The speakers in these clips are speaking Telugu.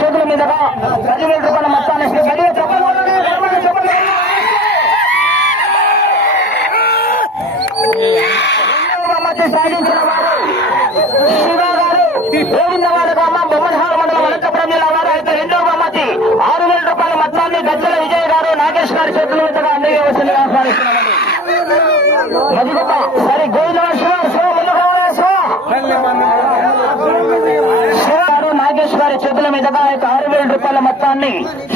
చేతుల మీదుగా పదివేల రూపాయల మొత్తాన్ని సాధించిన వారు శివ గారు గోవిందవాడ మండలం అనంతపురం జిల్లా వారు అయితే రెండవ బహుమతి ఆరు వేల రూపాయల మొత్తాన్ని గజ్జల విజయ్ గారు నాగేష్ గారి చేతుల మీదుగా అందజేయవలసిందిగా ఆహ్వానిస్తున్నామండి. మధుగొప్ప సరే గోవిందవాడ వేల రూపాయల మొత్తాన్ని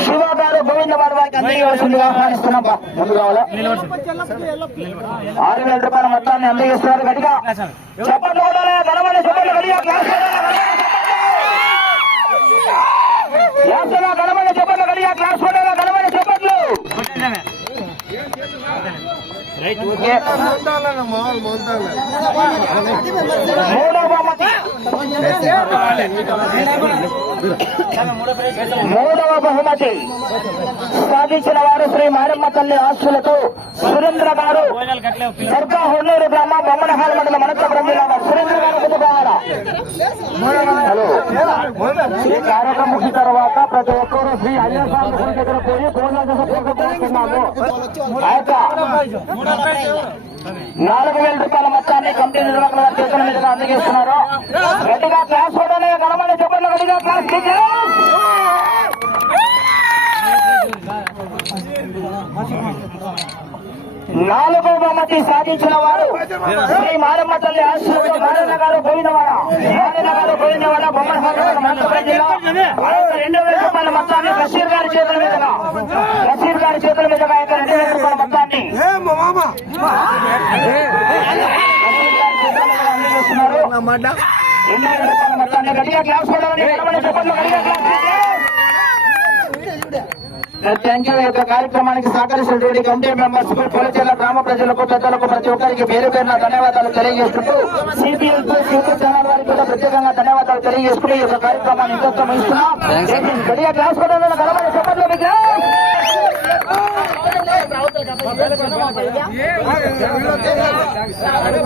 శివ గారు గోవిందవాడ వారికి అందజేయవలసిందిగా ఆహ్వానిస్తున్నాం. ఆరు వేల రూపాయల మొత్తాన్ని అందజేస్తున్నారు. గట్టిగా చెప్పండి కూడా చెప్పండి క్లాస్ క్లాస్ చెప్పట్లు. మూడవ బహుమతి సాధించిన వారు శ్రీ మారమ్మ తల్లి ఆస్తులతో సురేంద్ర గారు సర్కా హొన్నూరు గ్రామం బొమ్మనహాల మండలం అనంతపురం జిల్లా. సురేంద్ర గారు హలో. ఈ కార్యక్రమం ముగిసిన తర్వాత ప్రతి ఒక్కరూ శ్రీ అయ్యస్వామి గుడి దగ్గర పోయి భోజనం చేసి ఆ యొక్క నాలుగు వేల రూపాయల మొత్తాన్ని కమిటీ అందజేస్తున్నారు గట్టిగా క్లాస్ కూడా గణమని చెప్పండి. గట్టిగా క్లాస్ టీచర్. నాలుగో బహుమతి సాధించిన వారు శ్రీ మారమ్మ తల్లి ఆశ్రమంలో నారాయణ గారు గోవిందవాడ. నారాయణ గారు గోవిందవాడ బొమ్మల జిల్లా రెండు వేల రూపాయల మొత్తాన్ని బషీర్ గారి చేతుల మీదుగా బషీర్ గారి చేతుల మీదుగా అయితే రెండు వేల రూపాయల మొత్తాన్ని బషీర్ గారి చేతుల మీదుగా అందజేస్తున్నారు. రెండు వేల రూపాయల మొత్తాన్ని గట్టిగా క్లాస్ కొడాలని గణమని చెప్పండి గట్టిగా క్లాస్ థ్యాంక్ యూ ఈ యొక్క కార్యక్రమానికి సహకరిస్తున్నటువంటి కమిటీ మెంబర్స్కు పోలీసుల గ్రామ ప్రజలకు పెద్దలకు ప్రతి ఒక్కరికి పేరు పేరున ధన్యవాదాలు తెలియజేసుకుంటూ సిపిఎల్ యూట్యూబ్ ఛానల్ వారికి కూడా ప్రత్యేకంగా ధన్యవాదాలు తెలియజేసుకుంటూ ఈ యొక్క కార్యక్రమాన్ని ఇంకొక ముగిస్తున్నాం గడిగా క్లాస్ కూడా కలవని చెప్పండి మీకు సరే,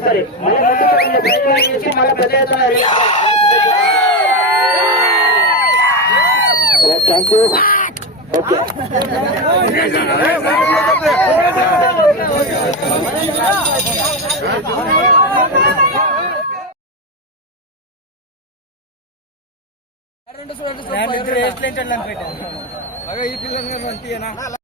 సరే మళ్ళీ ముందుకు థ్యాంక్ యూ ఓకే రెండు వేస్ట్ పెట్టాను ఈ పిల్లలు